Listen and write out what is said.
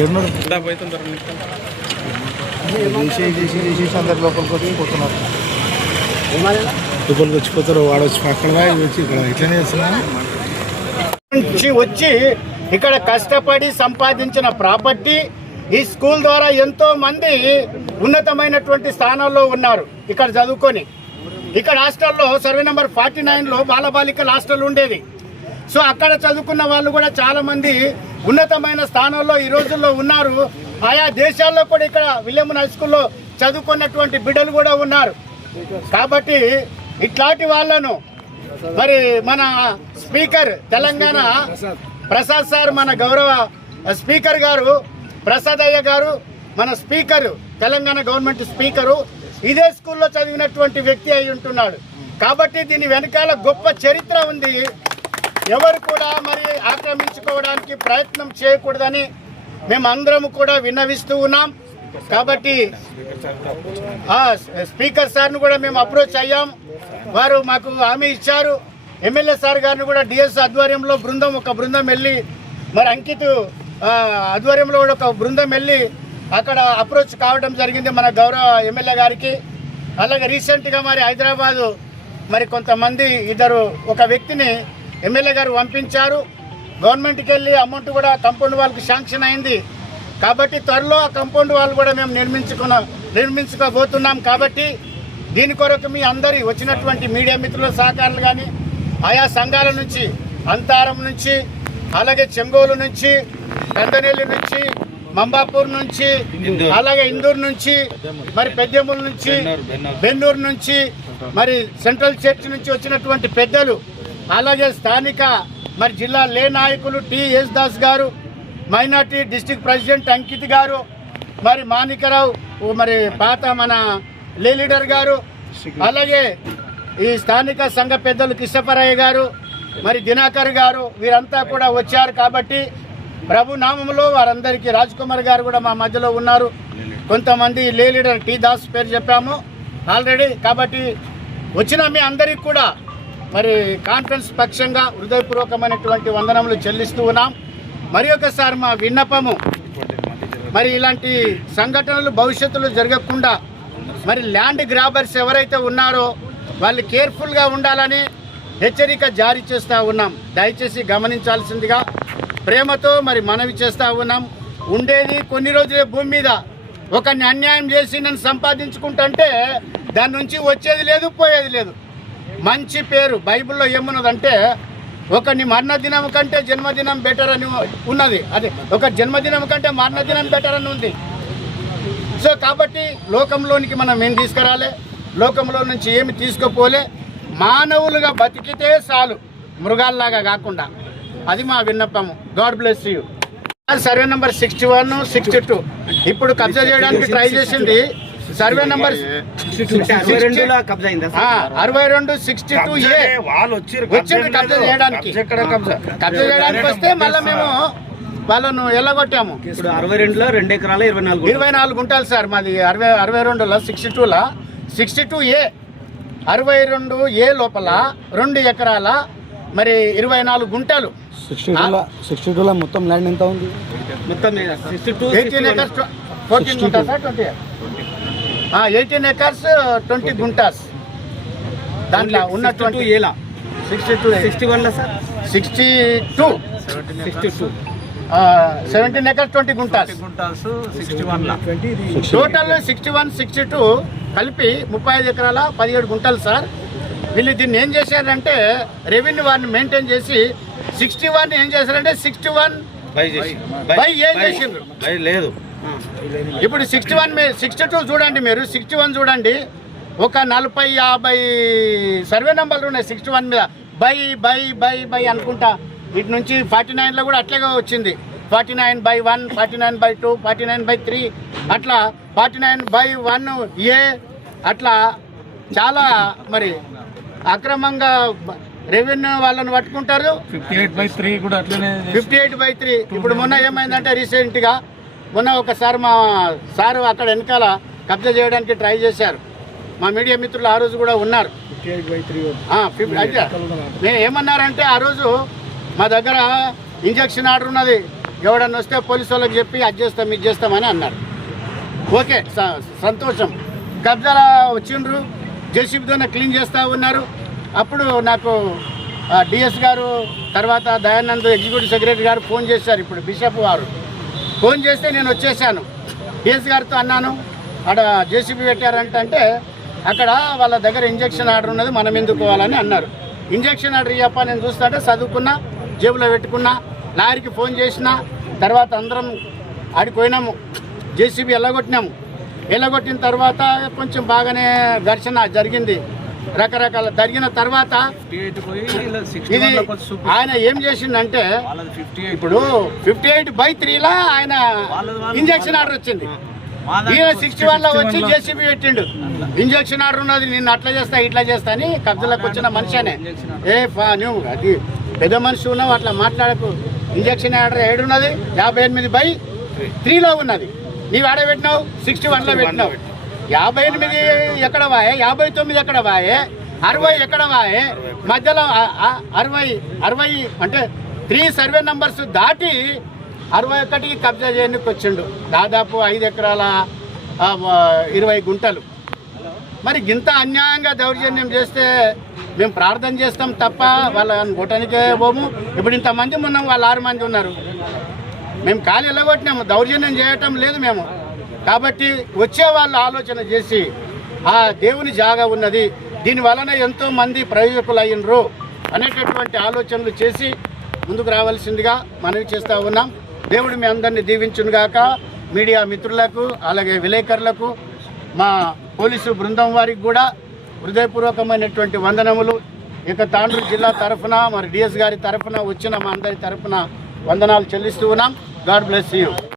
అందరు లోపలికి వచ్చి పోతున్నారు. లోపలికి వచ్చిపోతారు, వాడు వచ్చి పక్కన వచ్చి ఇక్కడ ఇట్లనే వచ్చి ఇక్కడ కష్టపడి సంపాదించిన ప్రాపర్టీ ఈ స్కూల్ ద్వారా ఎంతో మంది ఉన్నతమైనటువంటి స్థానాల్లో ఉన్నారు. ఇక్కడ చదువుకొని ఇక్కడ హాస్టల్లో సర్వే నెంబర్ 49లో బాలబాలికల హాస్టల్ ఉండేది. సో అక్కడ చదువుకున్న వాళ్ళు కూడా చాలా మంది ఉన్నతమైన స్థానంలో ఈ రోజుల్లో ఉన్నారు. ఆయా దేశాల్లో కూడా ఇక్కడ విలియమన్ హై స్కూల్లో చదువుకున్నటువంటి బిడ్డలు కూడా ఉన్నారు. కాబట్టి ఇట్లాంటి వాళ్ళను మరి మన స్పీకర్ తెలంగాణ ప్రసాద్ సార్, మన గౌరవ స్పీకర్ గారు ప్రసాద్ అయ్య గారు, మన స్పీకరు తెలంగాణ గవర్నమెంట్ స్పీకరు ఇదే స్కూల్లో చదివినటువంటి వ్యక్తి అయి ఉంటున్నాడు. కాబట్టి దీని వెనకాల గొప్ప చరిత్ర ఉంది. ఎవరు కూడా మరి ఆక్రమించుకోవడానికి ప్రయత్నం చేయకూడదని మేమందరం కూడా విన్నవిస్తూ ఉన్నాం. కాబట్టి స్పీకర్ సార్ను కూడా మేము అప్రోచ్ అయ్యాం. వారు మాకు హామీ ఇచ్చారు. ఎమ్మెల్యే సార్ గారిని కూడా డిఎస్ ఆధ్వర్యంలో ఒక బృందం వెళ్ళి, మరి అంకిత్ ఆధ్వర్యంలో కూడా ఒక బృందం వెళ్ళి అక్కడ అప్రోచ్ కావడం జరిగింది మన గౌరవ ఎమ్మెల్యే గారికి. అలాగే రీసెంట్గా మరి హైదరాబాదు మరి కొంతమంది ఒక వ్యక్తిని ఎమ్మెల్యే గారు పంపించారు. గవర్నమెంట్కి వెళ్ళి అమౌంట్ కూడా కంపౌండ్ వాళ్ళకి శాంక్షన్ అయింది. కాబట్టి త్వరలో ఆ కంపౌండ్ వాళ్ళు కూడా మేము నిర్మించుకోబోతున్నాం. కాబట్టి దీని కొరకు మీ అందరి వచ్చినటువంటి మీడియా మిత్రుల సహకారాలు కానీ, ఆయా సంఘాల నుంచి, అంతారం నుంచి, అలాగే చెంగోలు నుంచి, కందనేలు నుంచి, మంబాపూర్ నుంచి, అలాగే ఇందూరు నుంచి, మరి పెద్దెముల నుంచి, బెన్నూరు నుంచి, మరి సెంట్రల్ చర్చ్ నుంచి వచ్చినటువంటి పెద్దలు, అలాగే స్థానిక మరి జిల్లా లే నాయకులు టి.ఎస్. దాస్ గారు, మైనార్టీ డిస్ట్రిక్ట్ ప్రెసిడెంట్ అంకిత్ గారు, మరి మాణికరావు, మరి పాత మన లే లీడర్ గారు, అలాగే ఈ స్థానిక సంఘ పెద్దలు కిష్టపరయ్య గారు, మరి దినాకర్ గారు, వీరంతా కూడా వచ్చారు. కాబట్టి ప్రభు నామంలో వారందరికీ రాజ్ కుమార్ గారు కూడా మా మధ్యలో ఉన్నారు. కొంతమంది లే లీడర్ టి దాస్ పేరు చెప్పాము ఆల్రెడీ. కాబట్టి వచ్చిన మీ అందరికీ కూడా మరి కాన్ఫరెన్స్ పక్షంగా హృదయపూర్వకమైనటువంటి వందనములు చెల్లిస్తూ ఉన్నాం. మరి ఒకసారి మా విన్నపము, మరి ఇలాంటి సంఘటనలు భవిష్యత్తులో జరగకుండా మరి ల్యాండ్ గ్రాబర్స్ ఎవరైతే ఉన్నారో వాళ్ళు కేర్ఫుల్గా ఉండాలని హెచ్చరిక జారీ చేస్తూ ఉన్నాం. దయచేసి గమనించాల్సిందిగా ప్రేమతో మరి మనవి చేస్తూ ఉన్నాం. ఉండేది కొన్ని రోజులే భూమి మీద. ఒకరిని అన్యాయం చేసి నేను సంపాదించుకుంటుంటే దాని నుంచి వచ్చేది లేదు, పోయేది లేదు. మంచి పేరు బైబిల్లో ఏమున్నదంటే ఒకరిని మరణదినం కంటే జన్మదినం బెటర్ అని ఉన్నది. అది ఒక జన్మదినం కంటే మరణదినం బెటర్ అని ఉంది. సో కాబట్టి లోకంలోనికి మనం ఏం తీసుకురాలే, లోకంలో నుంచి ఏమి తీసుకుపోలే, మానవులుగా బతికితే చాలు, మృగాల్లాగా కాకుండా. అది మా విన్నపము. God bless you. Survey number 61, 62 ఇప్పుడు కబ్జా చేయడానికి ట్రై చేసింది. సర్వే నెంబర్ 62, 62A వచ్చింది కబ్జా చేయడానికి. కబ్జా చేయడానికి వస్తే మళ్ళీ మేము వాళ్ళను ఎల్లగొట్టాము. ఇప్పుడు 62లో 2 ఎకరాల 24 గుంటలు సార్ మాది. 62లో 62లో 62A 62A లోపల 2 ఎకరాల మరి 24 గుంటలు. 62లో మొత్తం ల్యాండ్ ఎంత ఉంది? మొత్తం 18 ఎకర్స్ 14 గుంటాస్ 18 ఎకర్స్ 20 గుంటాస్. దాంట్లో ఉన్నటువంటి 61లో సార్ 62 17 ఎకర్స్ 20 గుంటాస్. టోటల్ 61, 62 కలిపి 35 ఎకరాల 17 గుంటలు సార్. వీళ్ళు దీన్ని ఏం చేశారంటే రెవెన్యూ వారిని మెయింటైన్ చేసి 61 ఏం చేశారంటే 61 బై ఏ చేసిండ్రు. లేదు ఇప్పుడు 62 చూడండి, మీరు 61 చూడండి, ఒక 40-50 సర్వే నెంబర్లు ఉన్నాయి 61 మీద. బై బై బై బై అనుకుంటా. వీటి నుంచి 49లో కూడా అట్లాగే వచ్చింది. 49/1, 49/2, 49/3 అట్లా 49/1A అట్లా చాలా మరి అక్రమంగా రెవెన్యూ వాళ్ళని పట్టుకుంటారు. 58/3 కూడా అట్లనే. 58/3 ఇప్పుడు మొన్న ఏమైందంటే రీసెంట్గా ఒకసారి మా సారు అక్కడ వెనకాల కబ్జా చేయడానికి ట్రై చేశారు. మా మీడియా మిత్రులు ఆ రోజు కూడా ఉన్నారు. 58/3 అయితే ఏమన్నారంటే ఆ రోజు మా దగ్గర ఇంజక్షన్ ఆర్డర్ ఉన్నది, ఎవడన్నా వస్తే పోలీసు వాళ్ళకి చెప్పి అది చేస్తాం ఇది చేస్తామని అన్నారు. ఓకే, సంతోషం. కబ్జాల వచ్చిండ్రు, జేసీబీతోనే క్లీన్ చేస్తూ ఉన్నారు. అప్పుడు నాకు డిఎస్ గారు, తర్వాత దయానంద్ ఎగ్జిక్యూటివ్ సెక్రటరీ గారు ఫోన్ చేశారు. ఇప్పుడు బిషప్ వారు ఫోన్ చేస్తే నేను వచ్చేసాను. డిఎస్ గారితో అన్నాను, అక్కడ జేసీబీ పెట్టారంటే అక్కడ వాళ్ళ దగ్గర ఇంజక్షన్ ఆర్డర్ ఉన్నది, మనం ఎందుకు పోవాలని అన్నారు. ఇంజక్షన్ ఆర్డర్ ఇవ్వప్ప నేను చూస్తుంటే చదువుకున్నా, జేబులో పెట్టుకున్నా, లారీకి ఫోన్ చేసిన తర్వాత అందరం ఆడిపోయినాము. జేసీబీ ఎల్లగొట్టినాము. ఎల్లగొట్టిన తర్వాత కొంచెం బాగానే ఘర్షణ జరిగింది. రకరకాల జరిగిన తర్వాత ఇది ఆయన ఏం చేసిందంటే ఇప్పుడు 58/3 ఆయన ఇంజక్షన్ ఆర్డర్ వచ్చింది. ఈయన 61లో వచ్చి జేసీబీ పెట్టిండు. ఇంజక్షన్ ఆర్డర్ ఉన్నది, నిన్ను అట్లా చేస్తా ఇట్లా చేస్తా అని కబ్జాలకు వచ్చిన మనిషినే. నువ్వు అది పెద్ద మనిషి ఉన్నావు, అట్లా మాట్లాడకు. ఇంజక్షన్ ఆర్డర్ ఏడున్నది 58/3లో ఉన్నది. నీవు ఆడ పెట్టినావు 61లో పెట్టినావు. 58 ఎక్కడ వాయే, 59 ఎక్కడ వాయే, 60 ఎక్కడ వాయే, మధ్యలో 60 అంటే 3 సర్వే నంబర్స్ దాటి 61కి కబ్జా చేయడానికి వచ్చిండు. దాదాపు 5 ఎకరాల 20 గుంటలు. మరి ఇంత అన్యాయంగా దౌర్జన్యం చేస్తే మేము ప్రార్థన చేస్తాం తప్ప వాళ్ళని కొట్టడానికే పోము. ఇప్పుడు ఇంతమంది ఉన్నాం, వాళ్ళు 6 మంది ఉన్నారు. మేము కాలు ఎల్లగొట్టినాము, దౌర్జన్యం చేయటం లేదు మేము. కాబట్టి వచ్చే వాళ్ళు ఆలోచన చేసి ఆ దేవుని జాగా ఉన్నది, దీని వలన ఎంతోమంది ప్రయోజకులు అయినరు అనేటటువంటి ఆలోచనలు చేసి ముందుకు రావాల్సిందిగా మనవి చేస్తూ ఉన్నాం. దేవుడు మీ అందరినీ దీవించునుగాక. మీడియా మిత్రులకు, అలాగే విలేకరులకు, మా పోలీసు బృందం వారికి కూడా హృదయపూర్వకమైనటువంటి వందనములు. ఇక తాండూరు జిల్లా తరఫున, మరి డిఎస్ గారి తరఫున వచ్చిన మా అందరి తరఫున వందనాలు చెల్లిస్తూ ఉన్నాం. God bless you.